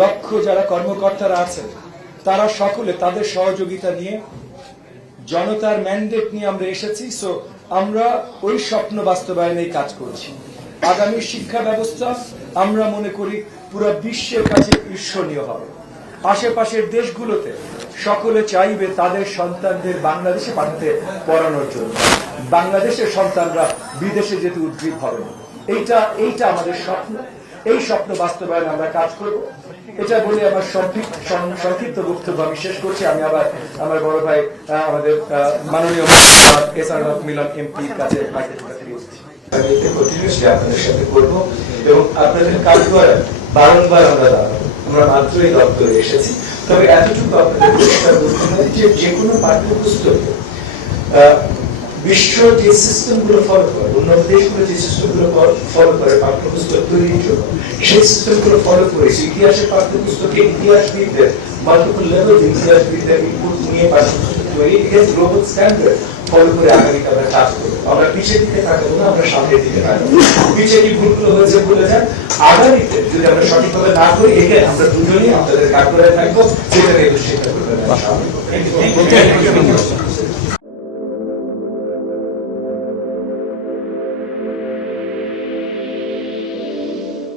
লক্ষ যারা কর্মকর্তারা আছেন তারা সকলে তাদের সহযোগিতা নিয়ে জনতার ম্যান্ডেট নিয়ে আমরা এসেছি। সো আমরা ওই স্বপ্ন বাস্তবায়নেই কাজ করছি। আগামী শিক্ষা ব্যবস্থা আমরা মনে করি পুরো বিশ্বের কাছে ঈর্ষণীয় হবে। আশেপাশের দেশগুলোতে সকলে চাইবে তাদের সন্তানদের বাংলাদেশে পাঠাতে পড়ানোর জন্য, বাংলাদেশের সন্তানরা বিদেশে যেতে উদ্গ্রীব হবে না। এইটা আমাদের স্বপ্ন। এই স্বপ্ন বাস্তবায়নে আমরা কাজ করব। এটা বলে আমার সংক্ষিপ্ত বক্তব্য আমি শেষ করছি। আমি আবার আমার বড় ভাই আমাদের মাননীয় এস.আর. মিলন এমপির কাছে আপনাদের সাথে করবো এবং আপনাদের কাজ করার বারংবার আমরা মাত্রই দপ্তরে এসেছি। তবে এতটুকু আপনাদের পরিষ্কার বলতে হয় যে যেকোনো পাঠ্যপুস্তকে বিশ্ব যে সিস্টেম গুলো ফলো করে, উন্নত দেশগুলো যে সিস্টেম গুলো ফলো করে পাঠ্যপুস্তক তৈরির জন্য, সেই সিস্টেম গুলো ফলো করেছে। ইতিহাসের পাঠ্যপুস্তকে ইতিহাসবিদদের মাল্টিপল লেভেল ইতিহাসবিদদের ইনপুট নিয়ে পাঠ্যপুস্তক তৈরি গ্লোবাল স্ট্যান্ডার্ড ফলো করে আগামীতে আমরা কাজ করবো। আমরা পিছিয়ে দিকে থাকবো না, আমরা সামনের দিকে থাকবো। পিছিয়ে কি ভুলগুলো হয়েছে বলে যান, আগামীতে যদি আমরা সঠিকভাবে না করি, এখানে আমরা দুজনেই আপনাদের কাজ করে থাকবো, সেটা নিয়ে দুশ্চিন্তা করবেন।